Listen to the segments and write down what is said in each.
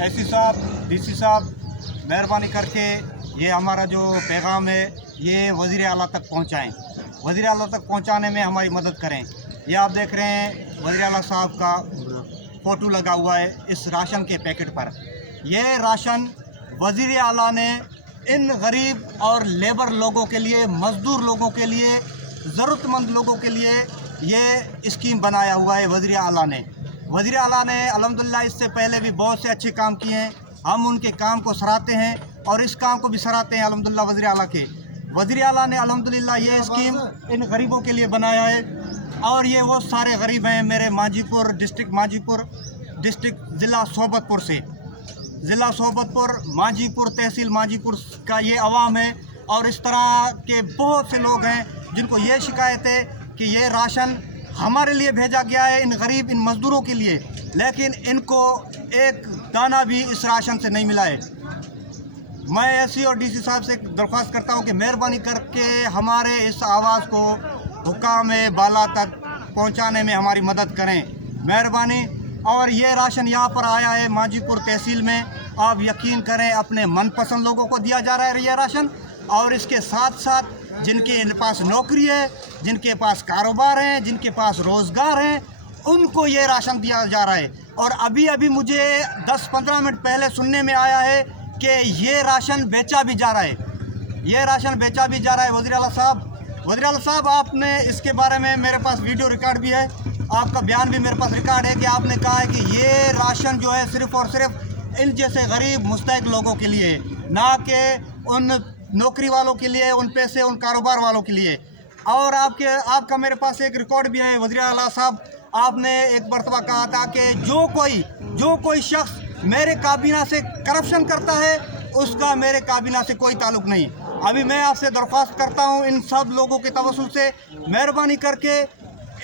AC साहब, DC साहब, मेहरबानी करके ये हमारा जो पैगाम है ये वज़ीर आला तक पहुंचाएं। वज़ीर आला तक पहुंचाने में हमारी मदद करें। ये आप देख रहे हैं वज़ीर आला साहब का फ़ोटो लगा हुआ है इस राशन के पैकेट पर। ये राशन वज़ीर आला ने इन गरीब और लेबर लोगों के लिए, मज़दूर लोगों के लिए, ज़रूरतमंद लोगों के लिए ये स्कीम बनाया हुआ है वज़ीर आला ने। वज़ीर आला ने अल्हम्दुलिल्लाह इससे पहले भी बहुत से अच्छे काम किए हैं। हम उनके काम को सराहते हैं और इस काम को भी सराहते हैं अल्हम्दुलिल्लाह वज़ीर आला के। वज़ीर आला ने अल्हम्दुलिल्लाह ये स्कीम इन गरीबों के लिए बनाया है और ये वो सारे गरीब हैं मेरे मांझीपुर डिस्ट्रिक्ट ज़िला सोबतपुर से। ज़िला सोबतपुर, मांझीपुर तहसील मांझीपुर का ये अवाम है और इस तरह के बहुत से लोग हैं जिनको ये शिकायत है कि ये राशन हमारे लिए भेजा गया है, इन गरीब, इन मज़दूरों के लिए, लेकिन इनको एक दाना भी इस राशन से नहीं मिला है। मैं एसी और डीसी साहब से दरख्वास्त करता हूं कि मेहरबानी करके हमारे इस आवाज़ को हुक्काम बाला तक पहुंचाने में हमारी मदद करें, मेहरबानी। और ये राशन यहाँ पर आया है मांझीपुर तहसील में, आप यकीन करें अपने मनपसंद लोगों को दिया जा रहा है ये राशन। और इसके साथ साथ जिनके पास नौकरी है, जिनके पास कारोबार है, जिनके पास रोज़गार है, उनको ये राशन दिया जा रहा है। और अभी मुझे 10-15 मिनट पहले सुनने में आया है कि ये राशन बेचा भी जा रहा है, ये राशन बेचा भी जा रहा है। वज़ीर आला साहब, आपने इसके बारे में मेरे पास वीडियो रिकॉर्ड भी है, आपका बयान भी मेरे पास रिकॉर्ड है कि आपने कहा है कि ये राशन जो है सिर्फ़ और सिर्फ इन जैसे गरीब मुस्तहिक लोगों के लिए, ना कि उन नौकरी वालों के लिए, उन पैसे, उन कारोबार वालों के लिए। और आपका मेरे पास एक रिकॉर्ड भी है वज़ीर आला साहब, आपने एक मरतबा कहा था कि जो कोई शख्स मेरे काबीना से करप्शन करता है उसका मेरे काबीना से कोई ताल्लुक़ नहीं। अभी मैं आपसे दरख्वास्त करता हूँ इन सब लोगों के तवस्सुल से, मेहरबानी करके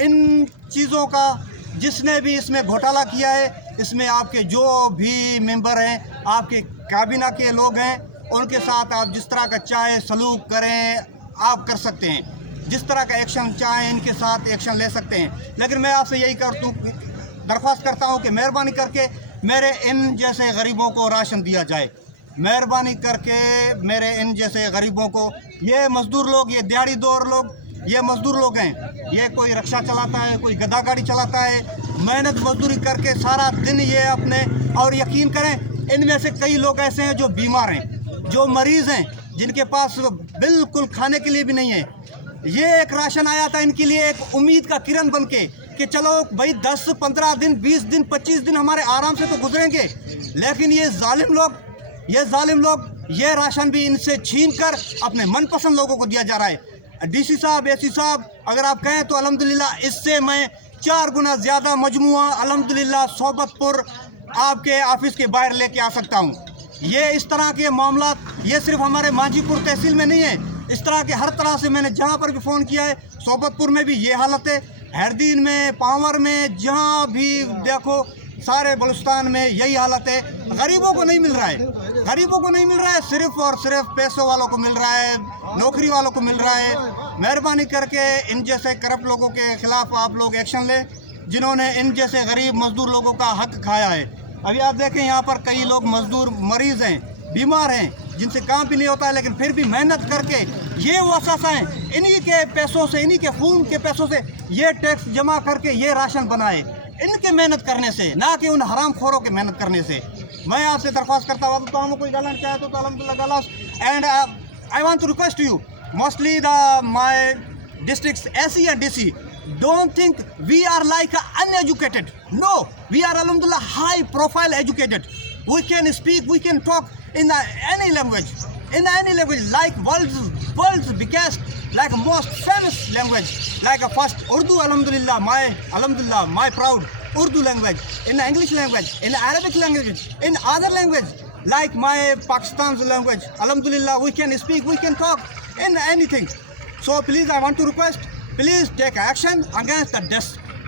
इन चीज़ों का, जिसने भी इसमें घोटाला किया है, इसमें आपके जो भी मेंबर हैं, आपके काबीना के लोग हैं, उनके साथ आप जिस तरह का चाहे सलूक करें, आप कर सकते हैं। जिस तरह का एक्शन चाहें इनके साथ एक्शन ले सकते हैं। लेकिन मैं आपसे यही दरख्वास्त करता हूं कि मेहरबानी करके मेरे इन जैसे गरीबों को राशन दिया जाए, मेहरबानी करके मेरे इन जैसे गरीबों को। ये मज़दूर लोग, ये दिहाड़ीदार लोग, ये मज़दूर लोग हैं, ये कोई रिक्शा चलाता है, कोई गधा गाड़ी चलाता है, मेहनत मजदूरी करके सारा दिन ये अपने, और यकीन करें इनमें से कई लोग ऐसे हैं जो बीमार हैं, जो मरीज़ हैं, जिनके पास बिल्कुल खाने के लिए भी नहीं है। ये एक राशन आया था इनके लिए एक उम्मीद का किरण बन के कि चलो भाई 10-15 दिन, 20 दिन, 25 दिन हमारे आराम से तो गुजरेंगे। लेकिन ये जालिम लोग ये राशन भी इनसे छीन कर अपने मनपसंद लोगों को दिया जा रहा है। डीसी साहब, एसी साहब, अगर आप कहें तो अल्हम्दुलिल्लाह इससे मैं 4 गुना ज़्यादा मजमुआ अल्हम्दुलिल्लाह सोबतपुर आपके ऑफिस के बाहर लेके आ सकता हूँ। ये इस तरह के मामला ये सिर्फ हमारे मांझीपुर तहसील में नहीं है, इस तरह के हर तरह से मैंने जहाँ पर भी फ़ोन किया है, सोबतपुर में भी ये हालत है, हैरदीन में, पावर में, जहाँ भी देखो सारे बलुस्तान में यही हालत है। गरीबों को नहीं मिल रहा है, सिर्फ और सिर्फ पैसों वालों को मिल रहा है, नौकरी वालों को मिल रहा है। मेहरबानी करके इन जैसे करप्ट लोगों के खिलाफ आप लोग एक्शन लें, जिन्होंने इन जैसे गरीब मजदूर लोगों का हक खाया है। अभी आप देखें यहाँ पर कई लोग मजदूर मरीज़ हैं, बीमार हैं, जिनसे काम भी नहीं होता है, लेकिन फिर भी मेहनत करके ये वो असासा हैं, इन्हीं के पैसों से, इन्हीं के खून के पैसों से ये टैक्स जमा करके ये राशन बनाए, इनके मेहनत करने से, ना कि उन हराम खोरों के मेहनत करने से। मैं आपसे दरख्वास्त करता हूँ, तो हम कोई गलत चाहे तो अल्हम्दुलिल्लाह गलत। And I want to request you mostly my districts SC and DC, don't think we are like uneducated. No, we are alhamdulillah high profile educated. We can speak, we can talk in any language, like world's biggest, like most famous language, like a first Urdu, alhamdulillah, my proud Urdu language, in the English language, in the Arabic language, in other language, like my Pakistan's language, alhamdulillah, we can speak, we can talk in anything. So please, I want to request, please take action against the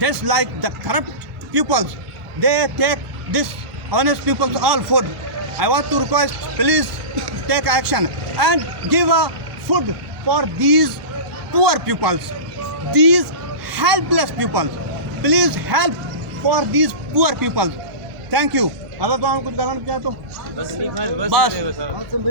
this like the corrupt peoples. They take this honest people's all food. I want to request, please take action and give a food for these poor peoples, these helpless peoples. Please help for these poor people. Thank you. अब तो हम कुछ कहना चाहते हो बस